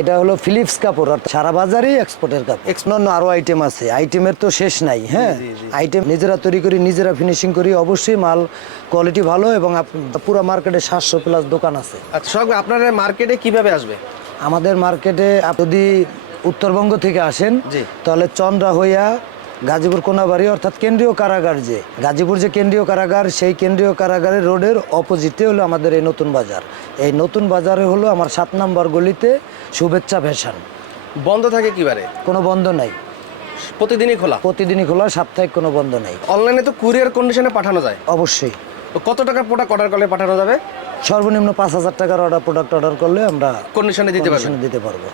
এটা হলো ফিলিপস কাপড় আর সারা বাজারেই এক্সপোর্টের কাপড়। অন্যান্য আরও আইটেম আছে। আইটেমের তো শেষ নাই হ্যাঁ। আইটেম নিজেরা তৈরি করি নিজেরা ফিনিশিং করি অবশ্যই মাল কোয়ালিটি ভালো এবং পুরো মার্কেটে সাতশো প্লাস দোকান আছে। আচ্ছা আপনার আপনারা মার্কেটে কীভাবে আসবে? আমাদের মার্কেটে যদি উত্তরবঙ্গ থেকে আসেন তাহলে চন্দ্রা হইয়া গাজীপুর কোনাবাড়ি অর্থাৎ কেন্দ্রীয় কারাগার যে গাজীপুর যে কেন্দ্রীয় কারাগার সেই কেন্দ্রীয় কারাগারের রোডের অপোজিটে হলো আমাদের এই নতুন বাজার। এই নতুন বাজারে হলো আমার সাত নম্বর গলিতে শুভেচ্ছা ফ্যাশন। বন্ধ থাকে কিবারে কোনো বন্ধ নাই। প্রতিদিনই খোলা? প্রতিদিনই খোলা সাপ্তাহিক কোনো বন্ধ নাই। অনলাইনে তো কুরিয়ার কন্ডিশনে পাঠানো যায়। অবশ্যই। তো কত টাকার প্রোডাক্ট অর্ডার করলে পাঠানো যাবে? সর্বনিম্ন পাঁচ হাজার টাকার অর্ডার প্রোডাক্ট অর্ডার করলে আমরা কন্ডিশনে দিতে কন্ডিশনে দিতে পারব।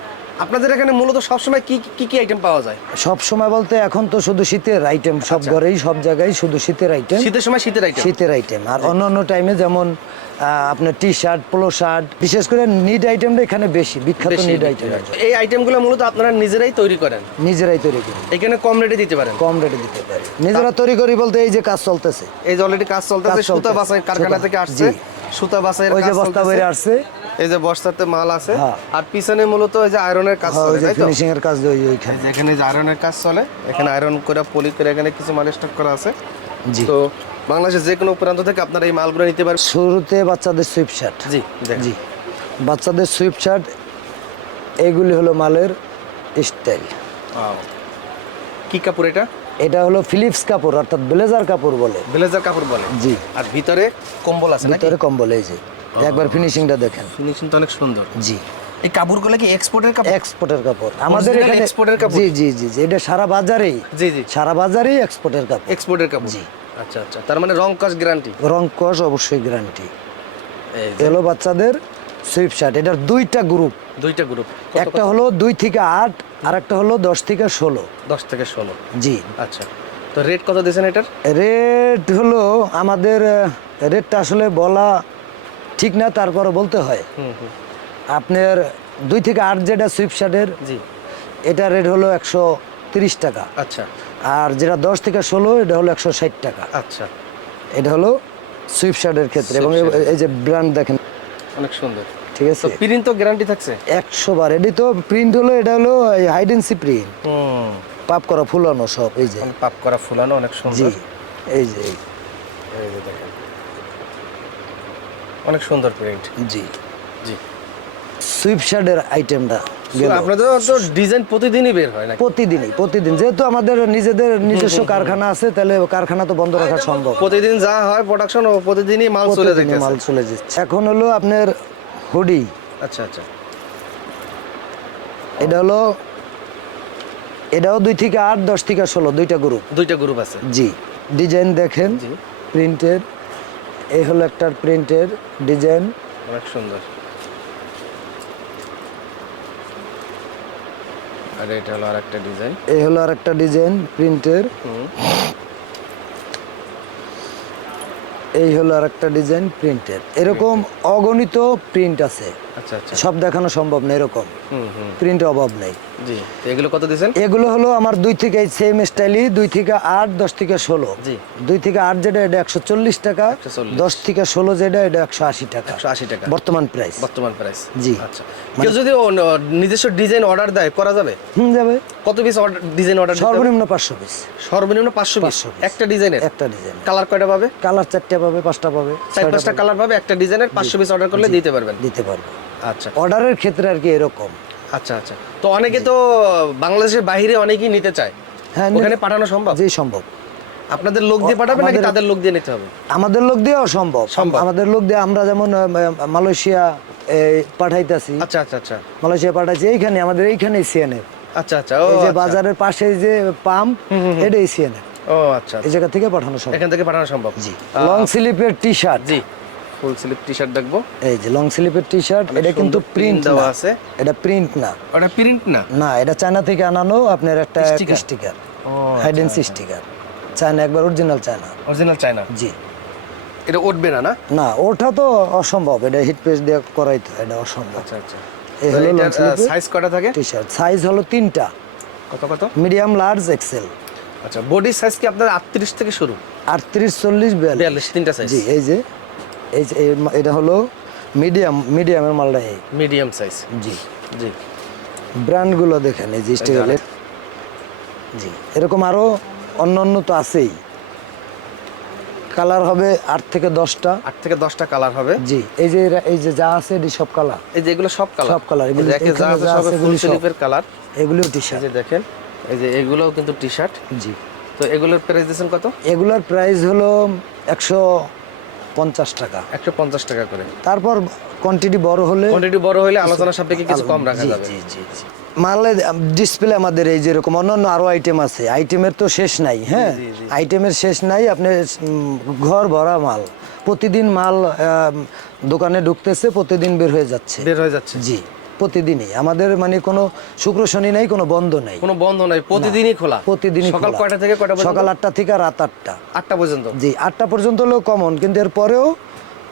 আপনাদের এখানে মূলত সবসময় কি কি কি আইটেম পাওয়া যায়? সব সময় বলতে এখন তো শুধু শীতের আইটেম সব ঘরেই সব জায়গায় শুধু শীতের আইটেম শীতের সময় শীতের আইটেম শীতের আইটেম আর অন্য অন্য টাইমে যেমন আপনার টি শার্ট পোলো শার্ট বিশেষ করে নিড আইটেমটা এখানে বেশি বিখ্যাত নিড আইটেম এই আইটেমগুলো মূলত আপনারা নিজেরাই তৈরি করেন? নিজেরাই তৈরি করেন এখানে কম রেটে দিতে পারেন? কম রেটে দিতে পারেন নিজেরা তৈরি করি বলতে এই যে কাজ চলতেছে। এই যে অলরেডি কাজ চলতেছে সুতা। বাসাই কারখানা থেকে আসছে। সুতা বাসাই ওই যে বস্তা বেড়ে আসছে। এই যে বস্তাতে মাল আছে। হ্যাঁ। আর পিছনে মূলত ওই যে আয়রনের কাজ হ্যাঁ, চলে তাই তো? ফিনিশিং এর কাজ ওই ওইখানে। এখানে যে আয়রনের কাজ চলে এখানে আয়রন করে পলি করে এখানে কিছু মাল স্টক করা আছে। জি। তো বাংলাদেশের যে কোনো প্রান্ত থেকে আপনারা এই মালগুলো নিতে পারবেন। শুরুতে বাচ্চাদের সুইপ শার্ট জি জি। বাচ্চাদের সুইপ শার্ট এগুলি হলো মালের স্টাইল. কি কাপড় এটা? এটা হলো ফিলিপস কাপড় অর্থাৎ ব্লেজার কাপড় বলে। ব্লেজার কাপড় বলে? জি। আর ভিতরে কম্বল আছে নাকি? ভিতরে কম্বল এই যে। একবার ফিনিশিংটা দেখেন। ফিনিশিং তো অনেক সুন্দর। জি। এই কাপড়গুলো কি এক্সপোর্টের কাপড়? এক্সপোর্টের কাপড়। আমাদের এখানে এক্সপোর্টের কাপড়? জি জি জি জি। এটা সারা বাজারেই। জি জি। সারা বাজারেই এক্সপোর্টের কাপড়। এক্সপোর্টের কাপড়? জি। আচ্ছা আচ্ছা। তার মানে রং কাজ গ্যারান্টি রং কস অবশ্যই গ্যারান্টি এলো বাচ্চাদের সুইপ শার্ট। এটার দুইটা গ্রুপ দুইটা গ্রুপ একটা হলো দুই থেকে আট আর একটা হলো দশ থেকে ষোলো। দশ থেকে ষোলো। জি। আচ্ছা। তো রেট কত দিয়েছেন এটার? রেট হলো আমাদের রেটটা আসলে বলা ঠিক না তারপরে বলতে হয়। হুম হুম। আপনার দুই থেকে আট যেটা সুইপ শার্টের জি। এটা রেট হলো একশো তিরিশ টাকা। আচ্ছা। আর যেটা দশ থেকে ষোলো এটা হলো একশো ষাট টাকা। আচ্ছা। এটা হলো সুইপ শার্টের ক্ষেত্রে। এবং এই যে ব্র্যান্ড দেখেন অনেক সুন্দর। ঠিক আছে। প্রিন্ট তো গ্যারান্টি থাকছে? একশো বার। এটি তো প্রিন্ট হলো এটা হলো হাইডেন্সি প্রিন্ট হুম পাপ করা ফুলানো সব এই যে। পাপ করা ফুলানো অনেক জি সুন্দর এই যে এই, যে দেখেন। অনেক সুন্দর প্রিন্ট জি। জি। সুইপ শার্টের আইটেমটা আপনাদের তো ডিজাইন প্রতিদিনই বের হয় নাকি? প্রতিদিনই প্রতিদিন। যেহেতু আমাদের নিজেদের নিজস্ব কারখানা আছে তাহলে কারখানা তো বন্ধ রাখা সম্ভব। প্রতিদিন যা হয় প্রোডাকশন ও প্রতিদিনই মাল চলে যাচ্ছে মাল চলে যাচ্ছে। এখন হলো আপনার হুডি আচ্ছা আচ্ছা। এটা হলো এটাও দুই থেকে আট দশ থেকে ষোলো দুইটা গ্রুপ দুইটা গ্রুপ আছে। জি ডিজাইন দেখেন প্রিন্টের এই হলো একটা প্রিন্টের ডিজাইন অনেক সুন্দর। আর এটা হলো আরেকটা ডিজাইন। এই হলো আরেকটা ডিজাইন প্রিন্টের। এই হলো আরেকটা ডিজাইন প্রিন্টের। এরকম অগণিত প্রিন্ট আছে। আচ্ছা আচ্ছা। সব দেখানো সম্ভব না এরকম। হুম হুম। প্রিন্ট অভাব নেই। জি এগুলো কত দিয়েছেন? এগুলো হলো আমার দুই থেকে সেম স্টাইলই দুই থেকে আট দশ থেকে ষোলো। জি। দুই থেকে আট যেটা এটা একশো চল্লিশ টাকা। দশ থেকে ষোলো যেটা এটা একশো আশি টাকা। একশো আশি টাকা। বর্তমান প্রাইস বর্তমান প্রাইস জি। আচ্ছা। কেউ যদি নিজস্ব ডিজাইন অর্ডার দেয় করা যাবে? হুম যাবে। কত পিস ডিজাইন অর্ডার সর্বনিম্ন পাঁচশো পিস সর্বনিম্ন পাঁচশো পিস একটা ডিজাইনের একটা ডিজাইন কালার কয়টা পাবে? কালার চারটে পাবে পাঁচটা পাবে চার পাঁচটা কালার পাবে একটা ডিজাইনের পাঁচশো পিস অর্ডার করলে দিতে পারবেন? দিতে পারবে। আচ্ছা। অর্ডারের ক্ষেত্রে আর কি এরকম। আচ্ছা আচ্ছা। তো অনেকে তো বাংলাদেশের বাইরে অনেকেই নিতে চায়। হ্যাঁ ওখানে পাঠানো সম্ভব? যে সম্ভব। আপনাদের লোক দিয়ে পাঠাবে নাকি তাদের লোক দিয়ে নিতে হবে? আমাদের লোক দিয়েও সম্ভব। আমাদের লোক দিয়ে আমরা যেমন মালয়েশিয়া পাঠাইতাছি। আচ্ছা আচ্ছা আচ্ছা। মালয়েশিয়া পাঠাইছি এইখানে আমাদের এইখানেই সিএনএফ আচ্ছা আচ্ছা এই যে আচ্ছা। বাজারের পাশে যে পাম্প এটাই সিএনএফ ও আচ্ছা এই জায়গা থেকে পাঠানো সম্ভব। এখান থেকে পাঠানো সম্ভব। জি। লং স্লিপের টি শার্ট জি। ফুল স্লিপ টি শার্ট দেখব। এই যে লং স্লিপের টি শার্ট এটা কিন্তু প্রিন্ট দেওয়া আছে। এটা প্রিন্ট না। ওটা প্রিন্ট না? না এটা চায়না থেকে আনানো আপনার একটা স্টিকার ও হাইডেন্সি স্টিকার চায়না একবার অরিজিনাল চায়না অরিজিনাল চায়না জি। এটা উঠবে না না? না ওটা তো অসম্ভব। এটা হিট পেস্ট দিয়ে করাইতে হয় এটা অসম্ভব। আচ্ছা আচ্ছা। সাইজ কটা থাকে? টি শার্ট সাইজ হলো তিনটা। কত কত? মিডিয়াম লার্জ এক্সেল আচ্ছা বডি সাইজ কি আপনার আটত্রিশ থেকে শুরু? আটত্রিশ চল্লিশ বিয়াল্লিশ। তিনটা সাইজ জি এই যে। এই এটা হলো মিডিয়াম মিডিয়ামের মালটা এই। মিডিয়াম সাইজ জি। জি। ব্র্যান্ডগুলো দেখেন এই যে স্টিলের জি। এরকম আরও অন্য অন্য তো আছেই। কালার হবে আট থেকে দশটা। আট থেকে দশটা কালার হবে। জি এই যে এই যে যা আছে এটি সব কালার এই যে এগুলো সব কালার সব colour, এগুলো- যা আছে সব ফুল এগুলি স্লিপের কালার এগুলিও টি শার্ট দেখেন এই যে এগুলোও কিন্তু টি শার্ট জি। তো এগুলোর প্রাইস দিয়েছেন কত? এগুলোর প্রাইস হলো একশো পঞ্চাশ টাকা। একশো পঞ্চাশ টাকা করে। তারপর কোয়ান্টিটি বড় হলে কোয়ান্টিটি বড় হলে আলোচনা সাপেক্ষে কিছু কম রাখা যাবে। জি জি জি। মালের ডিসপ্লে আমাদের এই যেরকম অন্যান্য আরও আইটেম আছে। আইটেমের তো শেষ নাই হ্যাঁ। আইটেমের শেষ নাই আপনি ঘর ভরা মাল। প্রতিদিন মাল দোকানে ঢুকতেছে প্রতিদিন বের হয়ে যাচ্ছে। বের হয়ে যাচ্ছে। জি। প্রতিদিনই। আমাদের মানে কোনো শুক্র শনি নাই কোনো বন্ধ নাই। কোনো বন্ধ নাই প্রতিদিনই খোলা? প্রতিদিনই সকাল কয়টা থেকে কয়টা সকাল আটটা থেকে রাত আটটা। আটটা পর্যন্ত? জি আটটা পর্যন্ত হলো কমন কিন্তু এর পরেও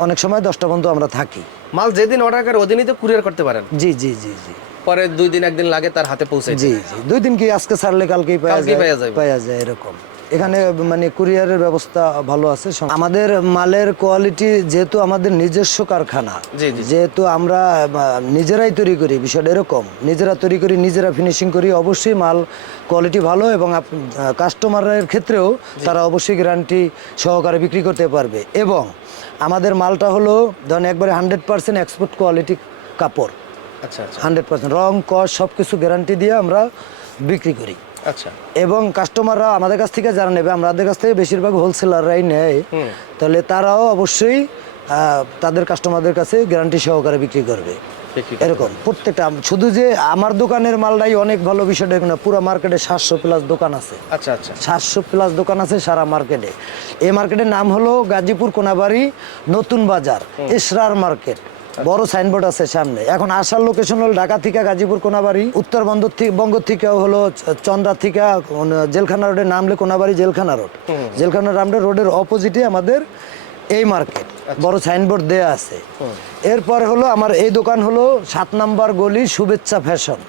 অনেক সময় দশটা পর্যন্ত আমরা থাকি। মাল যেদিন অর্ডার করে ওদিনই তো কুরিয়ার করতে পারেন। জি জি জি জি। পরে দুই দিন একদিন লাগে তার হাতে পৌঁছে জি জি। দুই দিন কি আজকে ছাড়লে কালকেই পাওয়া যায়? পাওয়া যায় এরকম। এখানে মানে কুরিয়ারের ব্যবস্থা ভালো আছে। আমাদের মালের কোয়ালিটি যেহেতু আমাদের নিজস্ব কারখানা। যেহেতু আমরা নিজেরাই তৈরি করি বিষয়টা এরকম। নিজেরা তৈরি করি নিজেরা ফিনিশিং করি অবশ্যই মাল কোয়ালিটি ভালো এবং কাস্টমারের ক্ষেত্রেও তারা অবশ্যই গ্যারান্টি সহকারে বিক্রি করতে পারবে। এবং আমাদের মালটা হলো ধরেন একবারে হান্ড্রেড পার্সেন্ট এক্সপোর্ট কোয়ালিটি কাপড়। আচ্ছা আচ্ছা। হান্ড্রেড পার্সেন্ট রং কস সব কিছু গ্যারান্টি দিয়ে আমরা বিক্রি করি। আচ্ছা। এবং কাস্টমাররা আমাদের কাছ থেকে যারা নেবে আমাদের কাছ থেকে বেশিরভাগ হোলসেলাররাই নেয়। তাহলে তারাও অবশ্যই তাদের কাস্টমারদের কাছে গ্যারান্টি সহকারে বিক্রি করবে। এরকম প্রত্যেকটা শুধু যে আমার দোকানের মালটাই অনেক ভালো বিষয়টা না পুরো মার্কেটে সাতশো প্লাস দোকান আছে। আচ্ছা আচ্ছা। সাতশো প্লাস দোকান আছে সারা মার্কেটে এই মার্কেটের নাম হলো গাজীপুর কোনাবাড়ি নতুন বাজার ইসরার মার্কেট বড় সাইনবোর্ড আছে সামনে। এখন আসার লোকেশন হলো ঢাকা থেকে গাজীপুর কোনাবাড়ি। উত্তরবঙ্গ থেকে বঙ্গ থেকে হলো চন্দ্রা থেকে জেলখানা রোডের নামলে কোনাবাড়ি জেলখানা রোড। জেলখানা রামডে রোডের অপোজিটে আমাদের এই মার্কেট বড় সাইনবোর্ড দেয়া আছে। এরপর হলো আমার এই দোকান হলো সাত নাম্বার গলি শুভেচ্ছা ফ্যাশন